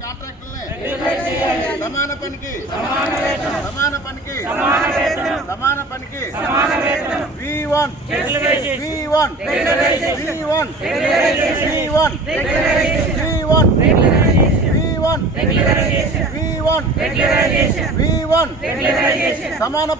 కాంట్రాక్టుల్ని సమాన పనికి సమాన పనికి V1 సమాన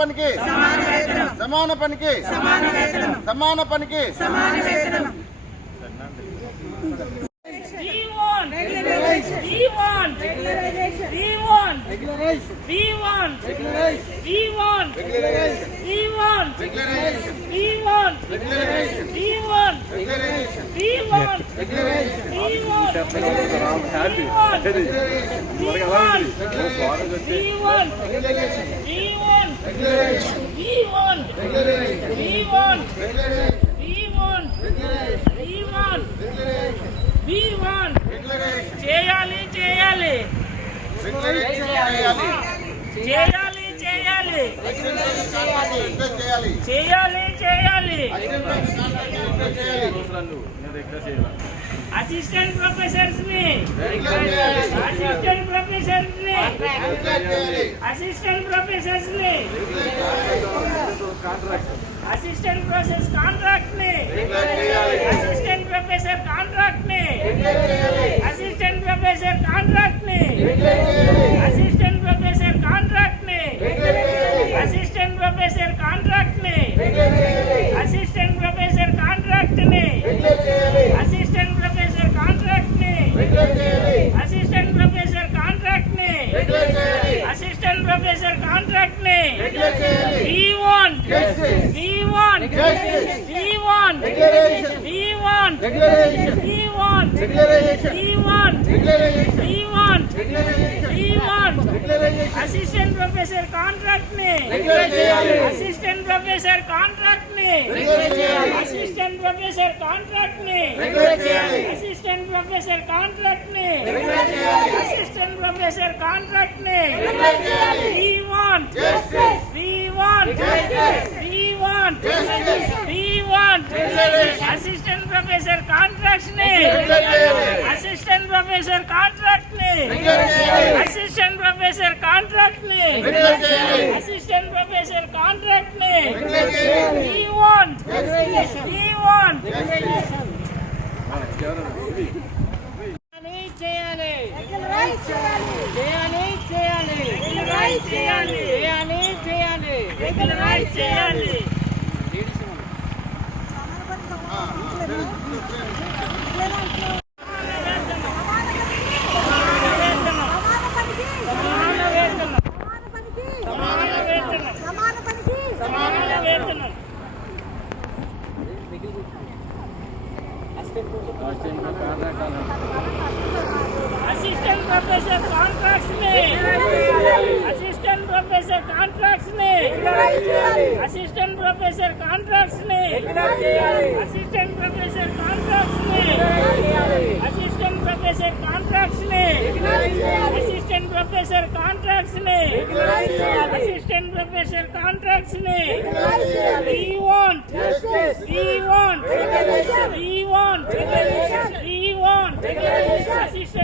పనికి సమాన పనికి చేయాలి చేయాలి అసిస్టెంట్ ప్రొఫెసర్స్ ని అసిస్టెంట్ ప్రొఫెసర్స్ కాంట్రాక్ట్ ని అసిస్టెంట్ ప్రొఫెసర్ కాంట్రాక్ట్ ని అసిస్టెంట్ ప్రొఫెసర్ కాంట్రాక్ట్ ని అసిస్టెంట్ ప్రొఫెసర్ కాంట్రాక్ట్ ని అసిస్టెంట్ ప్రొఫెసర్ కాంట్రాక్ట్ ని అసిస్టెంట్ ప్రొఫెసర్ కాంట్రాక్ట్ ని అసిస్టెంట్ ప్రొఫెసర్ కాంట్రాక్ట్ ని అసిస్టెంట్ ప్రొఫెసర్ కాంట్రాక్ట్ ని అసిస్టెంట్ ప్రొఫెసర్ కాంట్రాక్ట్ ని అసిస్టెంట్ ప్రొఫెసర్ కాంట్రాక్ట్ ని అసిస్టెంట్ ప్రొఫెసర్ కాంట్రాక్ట్ ని అసిస్టెంట్ ప్రొఫెసర్ కాంట్రాక్ట్ ని అసిస్టెంట్ ప్రొఫెసర్ కాంట్రాక్ట్ ని అసిస్టెంట్ ప్రొఫెసర్ కాంట్రాక్ట్ ని అసిస్టెంట్ ప్రొఫెసర్ కాంట్రాక్ట్స్ ని అసిస్టెంట్ ప్రొఫెసర్ కాంట్రాక్ట్ ని అసిస్టెంట్ ప్రొఫెసర్ కాంట్రాక్ట్ ని అసిస్టెంట్ ప్రొఫెసర్ కాంట్రాక్ట్ ని చేయాలి అసిస్టెంట్ ప్రొఫెసర్ కాంట్రాక్ట్స్ ని అసిస్టెంట్ ప్రొఫెసర్ కాంట్రాక్ట్స్ ని అసిస్టెంట్ ప్రొఫెసర్ కాంట్రాక్ట్స్ ని అసిస్టెంట్ ప్రొఫెసర్ కాంట్రాక్ట్స్ ని అసిస్టెంట్ ప్రొఫెసర్ కాంట్రాక్ట్స్ ని అసిస్టెంట్ ప్రొఫెసర్ కాంట్రాక్ట్స్ ని అసిస్టెంట్ ప్రొఫెసర్ కాంట్రాక్ట్స్ ని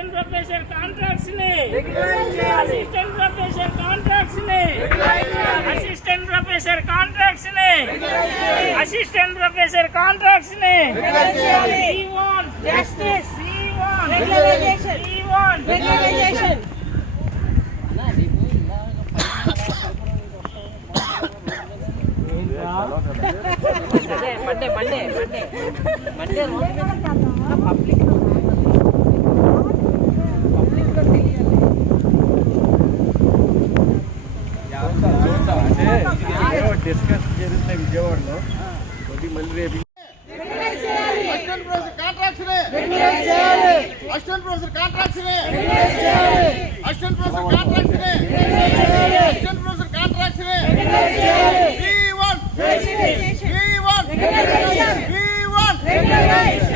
అసిస్టెంట్ ప్రొఫెసర్ కాంట్రాక్ట్స్ ని అసిస్టెంట్ ప్రొఫెసర్ కాంట్రాక్ట్స్ ని అసిస్టెంట్ ప్రొఫెసర్ కాంట్రాక్ట్స్ ని అసిస్టెంట్ ప్రొఫెసర్ కాంట్రాక్ట్స్ ని జస్టిస్ మండే పబ్లిక్ డిస్కస్ చేస్తున్న విజయవాడలో కొద్ది మళ్ళీ రేపు assistant professor contracts assistant professor contracts assistant professor contracts assistant professor contracts V1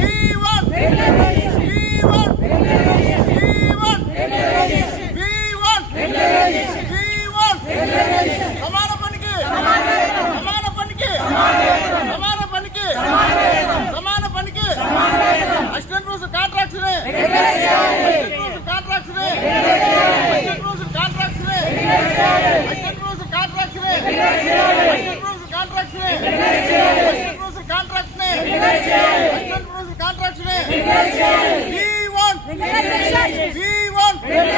We want